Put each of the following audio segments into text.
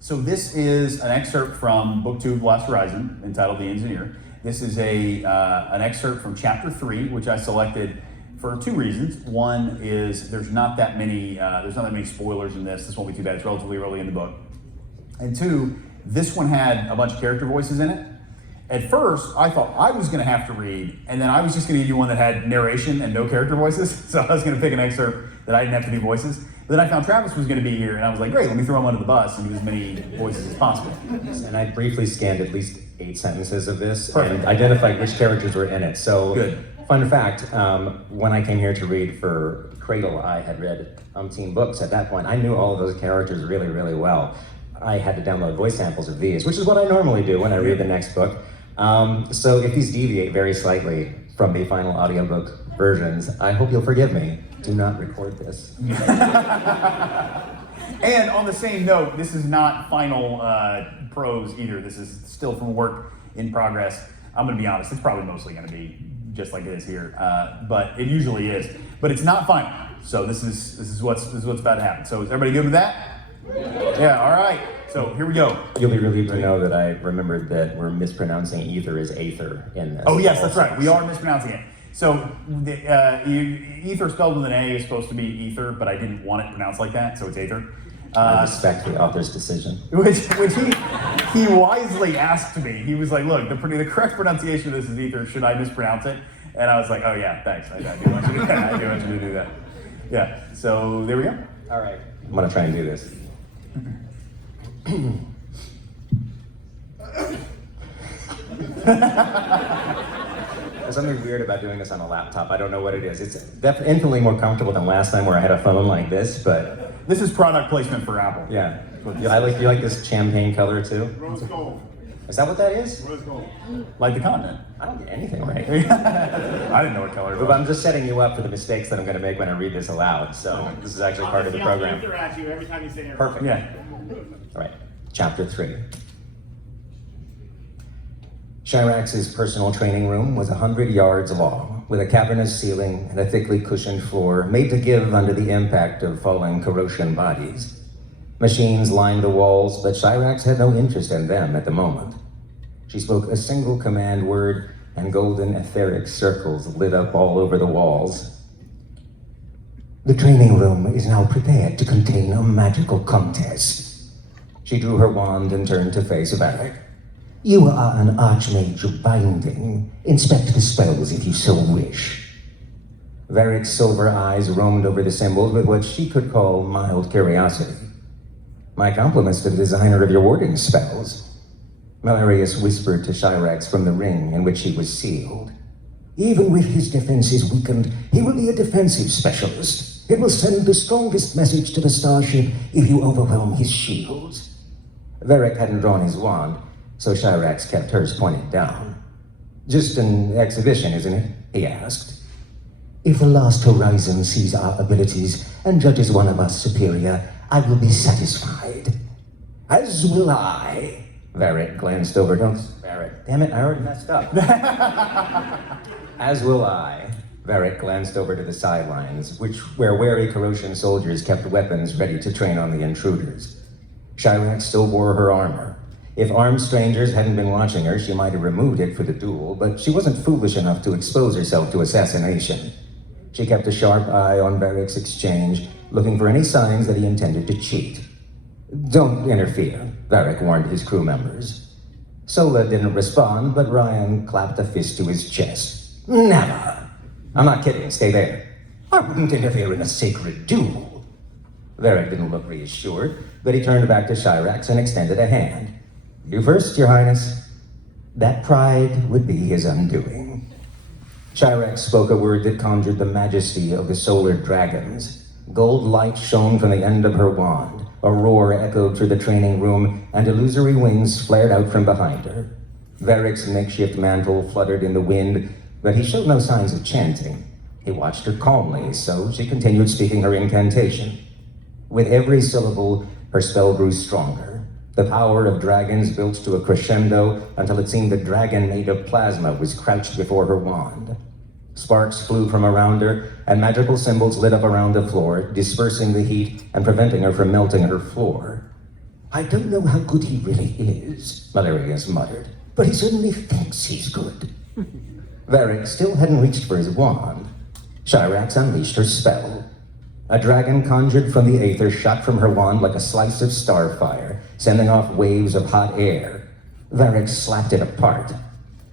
So this is an excerpt from Book 2 of Last Horizon, entitled The Engineer. This is an excerpt from Chapter 3, which I selected for two reasons. One is there's not that many spoilers in this. This won't be too bad. It's relatively early in the book. And two, this one had a bunch of character voices in it. At first, I thought I was going to have to read, and then I was just going to give you one that had narration and no character voices. So I was going to pick an excerpt that I didn't have to do voices. But then I found Travis was going to be here, and I was like, great, let me throw him under the bus and do as many voices as possible. And I briefly scanned at least 8 sentences of this. Perfect. And identified which characters were in it. So, good. Fun fact, when I came here to read for Cradle, I had read umpteen books at that point. I knew all of those characters really, really well. I had to download voice samples of these, which is what I normally do when I read the next book. So if these deviate very slightly from the final audiobook versions, I hope you'll forgive me. Do not record this. And on the same note, this is not final prose either. This is still from work in progress. I'm going to be honest, it's probably mostly going to be just like it is here, but it usually is. But it's not final. So this is what's about to happen. So is everybody good with that? Yeah, all right. So here we go. You'll be relieved to know that I remembered that we're mispronouncing ether as aether in this. Oh yes, that's right. We are mispronouncing it. So ether spelled with an A is supposed to be ether, but I didn't want it pronounced like that, so it's aether. I respect the author's decision. Which he wisely asked me. He was like, look, the correct pronunciation of this is ether. Should I mispronounce it? And I was like, oh yeah, thanks. I do want you to do that. I do want you to do that. Yeah, so there we go. All right. I'm going to try and do this. There's something weird about doing this on a laptop. I don't know what it is. It's definitely infinitely more comfortable than last time where I had a phone like this, but... This is product placement for Apple. Yeah. You like this champagne color too? Rose gold. Is that what that is? Rose gold. Like the continent. I don't get anything right. I didn't know what color it was. But I'm just setting you up for the mistakes that I'm going to make when I read this aloud, so this is actually part of the program. Interact you every time you say it. Perfect. Yeah. All right, Chapter 3. Chirax's personal training room was 100 yards long, with a cavernous ceiling and a thickly cushioned floor made to give under the impact of falling Corrosion bodies. Machines lined the walls, but Chirax had no interest in them at the moment. She spoke a single command word, and golden etheric circles lit up all over the walls. The training room is now prepared to contain a magical contest. She drew her wand and turned to face Varic. You are an archmage of binding. Inspect the spells if you so wish. Varic's silver eyes roamed over the symbols with what she could call mild curiosity. My compliments to the designer of your warding spells. Malarius whispered to Chirax from the ring in which he was sealed. Even with his defenses weakened, he will be a defensive specialist. It will send the strongest message to the starship if you overwhelm his shields. Varic hadn't drawn his wand, so Chirax kept hers pointed down. Just an exhibition, isn't it? He asked. If the Last Horizon sees our abilities and judges one of us superior, I will be satisfied. As will I. Varic glanced over. Don't, Varic. Damn it, I already messed up. As will I. Varic glanced over to the sidelines, where wary Corrosion soldiers kept weapons ready to train on the intruders. Chirax still wore her armor. If armed strangers hadn't been watching her, she might have removed it for the duel, but she wasn't foolish enough to expose herself to assassination. She kept a sharp eye on Varic's exchange, looking for any signs that he intended to cheat. Don't interfere, Varic warned his crew members. Sola didn't respond, but Ryan clapped a fist to his chest. Never! I'm not kidding, stay there. I wouldn't interfere in a sacred duel. Varic didn't look reassured, but he turned back to Chirax and extended a hand. You first, Your Highness. That pride would be his undoing. Chirax spoke a word that conjured the majesty of the solar dragons. Gold light shone from the end of her wand. A roar echoed through the training room, and illusory wings flared out from behind her. Varic's makeshift mantle fluttered in the wind, but he showed no signs of chanting. He watched her calmly, so she continued speaking her incantation. With every syllable, her spell grew stronger. The power of dragons built to a crescendo until it seemed the dragon made of plasma was crouched before her wand. Sparks flew from around her, and magical symbols lit up around the floor, dispersing the heat and preventing her from melting her floor. I don't know how good he really is, Valerius muttered, but he certainly thinks he's good. Varic still hadn't reached for his wand. Shirax unleashed her spell. A dragon conjured from the aether shot from her wand like a slice of starfire, sending off waves of hot air. Varic slapped it apart.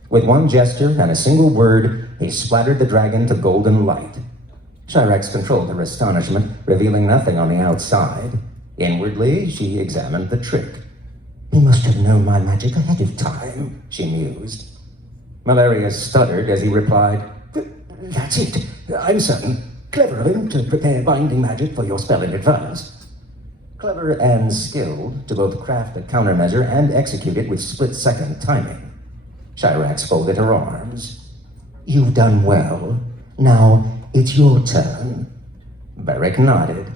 With one gesture and a single word, he splattered the dragon to golden light. Shirax controlled her astonishment, revealing nothing on the outside. Inwardly, she examined the trick. He must have known my magic ahead of time, she mused. Malarius stuttered as he replied, That's it. I'm certain. Clever of him to prepare binding magic for your spell in advance. Clever and skilled to both craft a countermeasure and execute it with split-second timing. Shirax folded her arms. You've done well. Now, it's your turn. Varic nodded.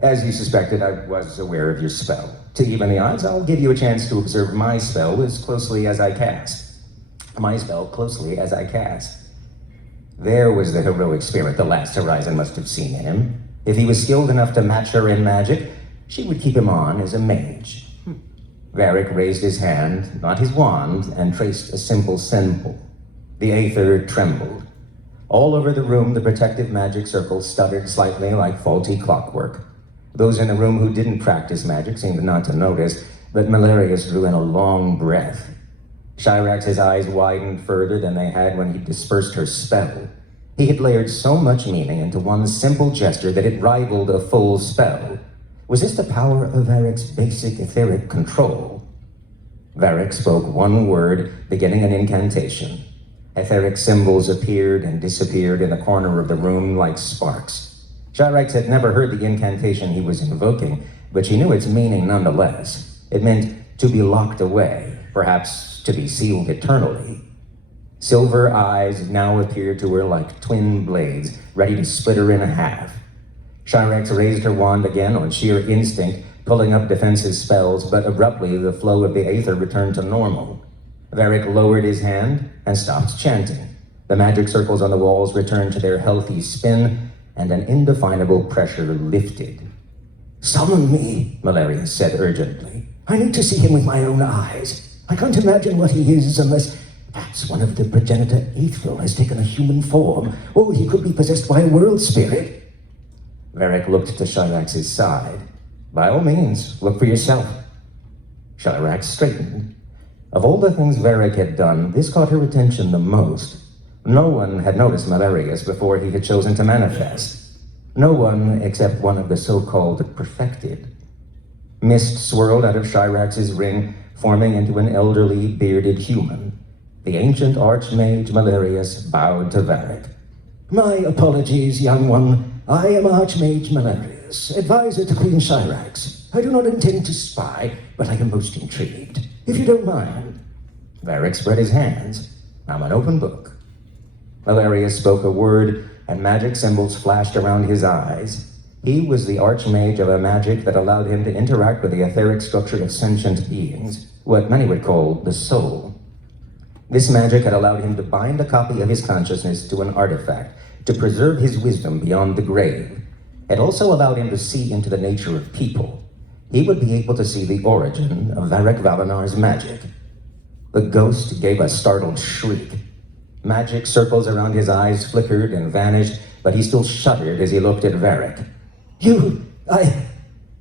As you suspected, I was aware of your spell. To even the odds, I'll give you a chance to observe my spell as closely as I cast. There was the heroic spirit the last Horizon must have seen in him. If he was skilled enough to match her in magic, she would keep him on as a mage. Varic raised his hand, not his wand, and traced a simple symbol. The aether trembled. All over the room, the protective magic circle stuttered slightly like faulty clockwork. Those in the room who didn't practice magic seemed not to notice, but Malarius drew in a long breath. Shirax's eyes widened further than they had when he dispersed her spell. He had layered so much meaning into one simple gesture that it rivaled a full spell. Was this the power of Varic's basic etheric control? Varic spoke one word, beginning an incantation. Etheric symbols appeared and disappeared in the corner of the room like sparks. Shirax had never heard the incantation he was invoking, but she knew its meaning nonetheless. It meant to be locked away, perhaps to be sealed eternally. Silver eyes now appeared to her like twin blades, ready to split her in half. Shirax raised her wand again on sheer instinct, pulling up defensive spells, but abruptly the flow of the aether returned to normal. Varic lowered his hand and stopped chanting. The magic circles on the walls returned to their healthy spin, and an indefinable pressure lifted. Summon me, Malarius said urgently. I need to see him with my own eyes. I can't imagine what he is unless perhaps one of the progenitor Aethril has taken a human form, or he could be possessed by a world spirit. Varic looked to Shirax's side. By all means, look for yourself. Shirax straightened. Of all the things Varic had done, this caught her attention the most. No one had noticed Malarius before he had chosen to manifest. No one except one of the so-called perfected. Mist swirled out of Shirax's ring, forming into an elderly, bearded human. The ancient archmage Malarius bowed to Varic. My apologies, young one. I am Archmage Malarius, advisor to Queen Shirax. I do not intend to spy, but I am most intrigued. If you don't mind. Varic spread his hands. I'm an open book. Malarius spoke a word, and magic symbols flashed around his eyes. He was the archmage of a magic that allowed him to interact with the etheric structure of sentient beings, what many would call the soul. This magic had allowed him to bind a copy of his consciousness to an artifact, to preserve his wisdom beyond the grave. It also allowed him to see into the nature of people. He would be able to see the origin of Varic Vallenar's magic. The ghost gave a startled shriek. Magic circles around his eyes flickered and vanished, but he still shuddered as he looked at Varic.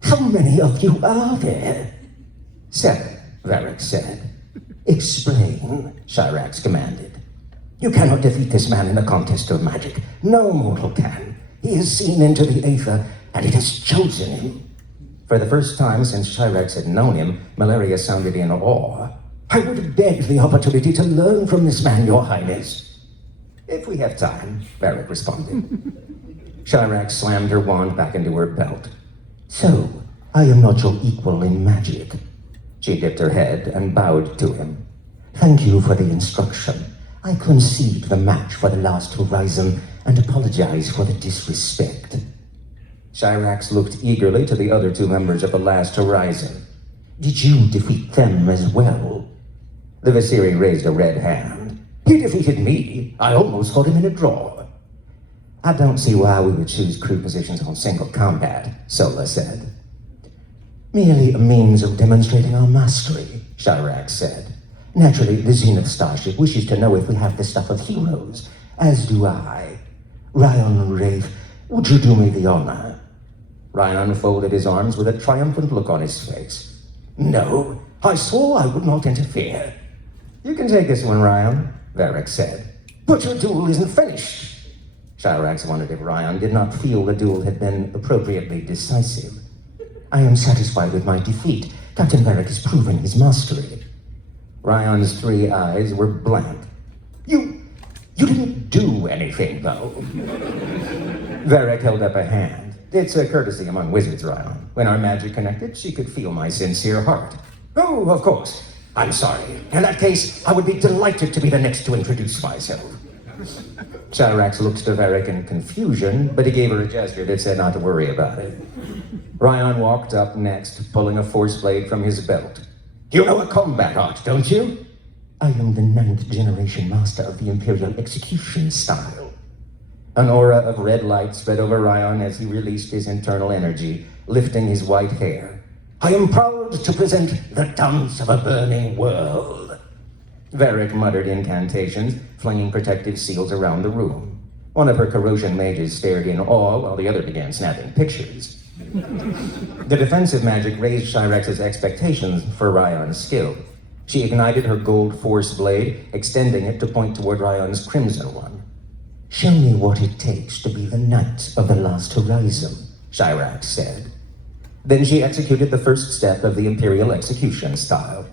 How many of you are there? 7, Varic said. Explain, Shirax commanded. You cannot defeat this man in a contest of magic. No mortal can. He has seen into the aether, and it has chosen him. For the first time since Shirax had known him, Malarius sounded in awe. I would have begged the opportunity to learn from this man, Your Highness. If we have time, Varic responded. Shirax slammed her wand back into her belt. So, I am not your equal in magic. She dipped her head and bowed to him. Thank you for the instruction. I concede the match for the last Horizon and apologize for the disrespect. Shirax looked eagerly to the other 2 members of the last Horizon. Did you defeat them as well? The Visiri raised a red hand. He defeated me. I almost fought him in a draw. I don't see why we would choose crew positions on single combat, Sola said. Merely a means of demonstrating our mastery, Chirac said. Naturally, the Zenith Starship wishes to know if we have the stuff of heroes, as do I. Ryan Wraith, would you do me the honor? Ryan folded his arms with a triumphant look on his face. No, I swore I would not interfere. You can take this one, Ryan, Varic said. But your duel isn't finished. Chirac wondered if Ryan did not feel the duel had been appropriately decisive. I am satisfied with my defeat. Captain Varic has proven his mastery. Ryan's 3 eyes were blank. You didn't do anything, though. Varic held up a hand. It's a courtesy among wizards, Ryan. When our magic connected, she could feel my sincere heart. Oh, of course. I'm sorry. In that case, I would be delighted to be the next to introduce myself. Chirac looked to Varic in confusion, but he gave her a gesture that said not to worry about it. Ryan walked up next, pulling a force blade from his belt. You know a combat art, don't you? I am the 9th generation master of the Imperial execution style. An aura of red light spread over Ryan as he released his internal energy, lifting his white hair. I am proud to present the dance of a burning world. Varic muttered incantations, flinging protective seals around the room. One of her corrosion mages stared in awe while the other began snapping pictures. The defensive magic raised Chirac's expectations for Ryan's skill. She ignited her gold force blade, extending it to point toward Ryan's crimson one. Show me what it takes to be the knight of the last horizon, Chirac said. Then she executed the first step of the Imperial execution style.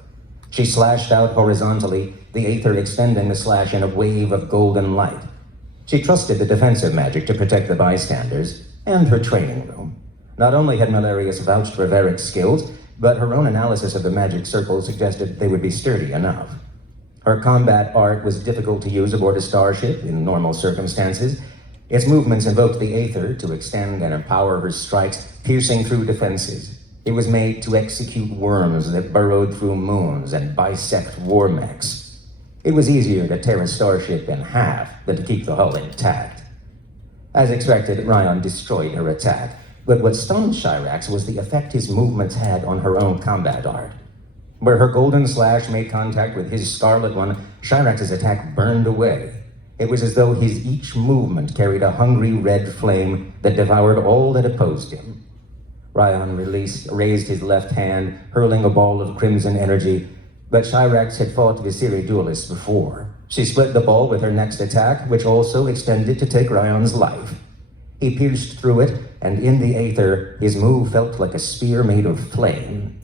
She slashed out horizontally, the aether extending the slash in a wave of golden light. She trusted the defensive magic to protect the bystanders and her training room. Not only had Malarius vouched for Varic's skills, but her own analysis of the magic circle suggested they would be sturdy enough. Her combat art was difficult to use aboard a starship in normal circumstances. Its movements invoked the aether to extend and empower her strikes, piercing through defenses. It was made to execute worms that burrowed through moons and bisect war mechs. It was easier to tear a starship in half than to keep the hull intact. As expected, Ryan destroyed her attack, but what stunned Chirac was the effect his movements had on her own combat art. Where her golden slash made contact with his scarlet one, Chirac's attack burned away. It was as though his each movement carried a hungry red flame that devoured all that opposed him. Ryan raised his left hand, hurling a ball of crimson energy, but Chirac had fought Visiri duelists before. She split the ball with her next attack, which also extended to take Ryan's life. He pierced through it, and in the aether, his move felt like a spear made of flame.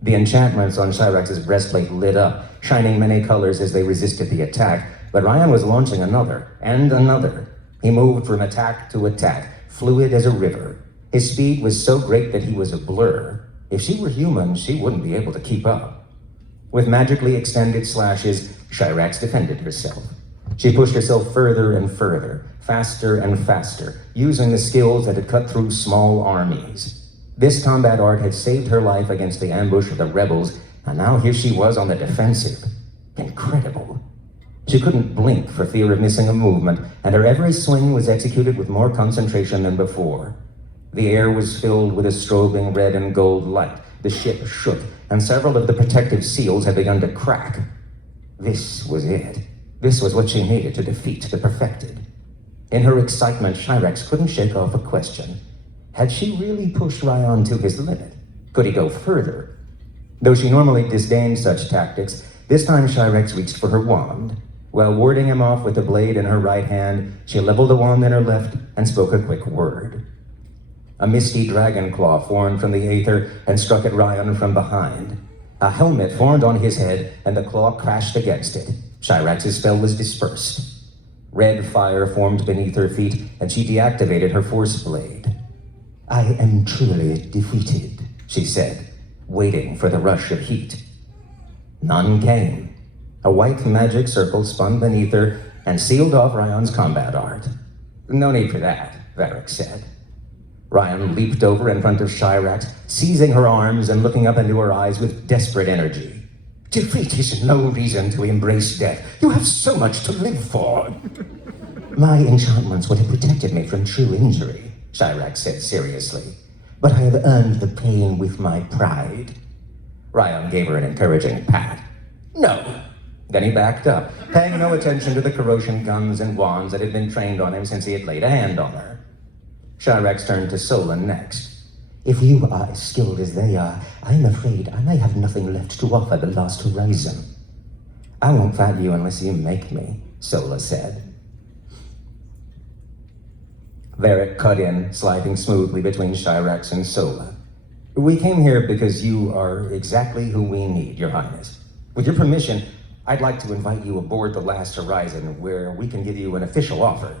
The enchantments on Chirac's breastplate lit up, shining many colors as they resisted the attack, but Ryan was launching another, and another. He moved from attack to attack, fluid as a river. His speed was so great that he was a blur. If she were human, she wouldn't be able to keep up. With magically extended slashes, Chirac defended herself. She pushed herself further and further, faster and faster, using the skills that had cut through small armies. This combat art had saved her life against the ambush of the rebels, and now here she was on the defensive. Incredible. She couldn't blink for fear of missing a movement, and her every swing was executed with more concentration than before. The air was filled with a strobing red and gold light. The ship shook, and several of the protective seals had begun to crack. This was it. This was what she needed to defeat the perfected. In her excitement, Chirac couldn't shake off a question. Had she really pushed Ryan to his limit? Could he go further? Though she normally disdained such tactics, this time Chirac reached for her wand. While warding him off with the blade in her right hand, she leveled the wand in her left and spoke a quick word. A misty dragon claw formed from the aether and struck at Ryan from behind. A helmet formed on his head, and the claw crashed against it. Chirac's spell was dispersed. Red fire formed beneath her feet, and she deactivated her force blade. I am truly defeated, she said, waiting for the rush of heat. None came. A white magic circle spun beneath her and sealed off Ryan's combat art. No need for that, Varic said. Ryan leaped over in front of Chirac, seizing her arms and looking up into her eyes with desperate energy. Defeat is no reason to embrace death. You have so much to live for. My enchantments would have protected me from true injury, Chirac said seriously. but I have earned the pain with my pride. Ryan gave her an encouraging pat. No. Then he backed up, paying no attention to the corrosion guns and wands that had been trained on him since he had laid a hand on her. Shirax turned to Solon next. If you are as skilled as they are, I'm afraid I may have nothing left to offer the Last Horizon. I won't fight you unless you make me, Sola said. Varic cut in, sliding smoothly between Shirax and Sola. We came here because you are exactly who we need, Your Highness. With your permission, I'd like to invite you aboard the Last Horizon, where we can give you an official offer.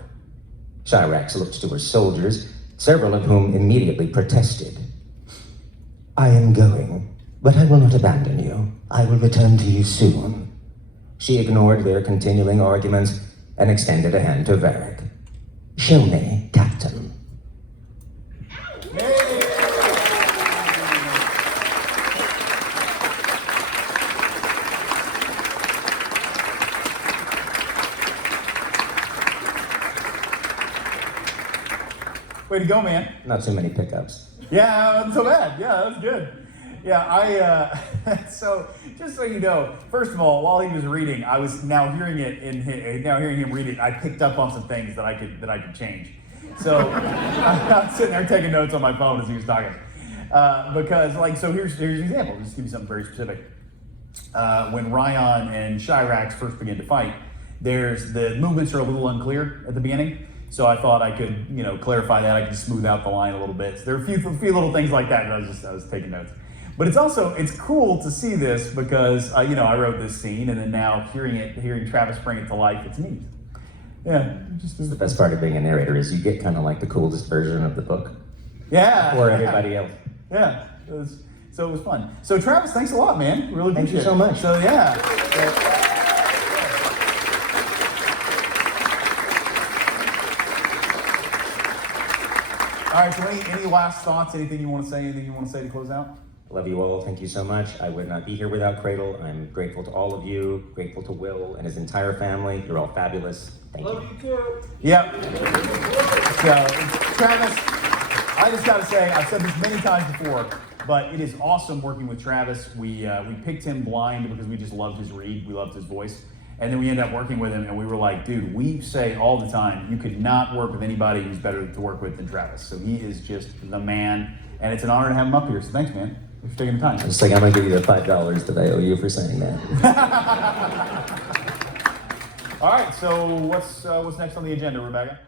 Shirax looked to her soldiers, several of whom immediately protested. I am going, but I will not abandon you. I will return to you soon. She ignored their continuing arguments and extended a hand to Varic. Show me, Captain. Way to go, man. Not too many pickups. Yeah, not so bad. Yeah, that was good. Yeah, so just so you know, first of all, while he was reading, I was now hearing him read it. I picked up on some things that I could change. So I was sitting there taking notes on my phone as he was talking, because so here's an example. Just give you something very specific. When Ryan and Shirax first begin to fight, the movements are a little unclear at the beginning. So I thought I could, clarify that. I could smooth out the line a little bit. So there are a few little things like that. And I was taking notes. But it's cool to see this because, I wrote this scene, and then now hearing Travis bring it to life, it's neat. Yeah. The best part of being a narrator is you get kind of like the coolest version of the book. Yeah. Or everybody else. Yeah. It was fun. So Travis, thanks a lot, man. Really appreciate it. Thank you so much. So yeah. All right, so any last thoughts, anything you want to say to close out? Love you all. Thank you so much. I would not be here without Cradle. I'm grateful to all of you, grateful to Will and his entire family. You're all fabulous. Thank you. Love you too. Yep. So, Travis, I just got to say, I've said this many times before, but it is awesome working with Travis. We picked him blind because we just loved his read. We loved his voice. And then we ended up working with him, and we were like, dude, we say all the time, you could not work with anybody who's better to work with than Travis. So he is just the man, and it's an honor to have him up here. So thanks, man. Thanks for taking the time. I was like, I'm going to give you the $5 that I owe you for saying that. All right, so what's next on the agenda, Rebecca?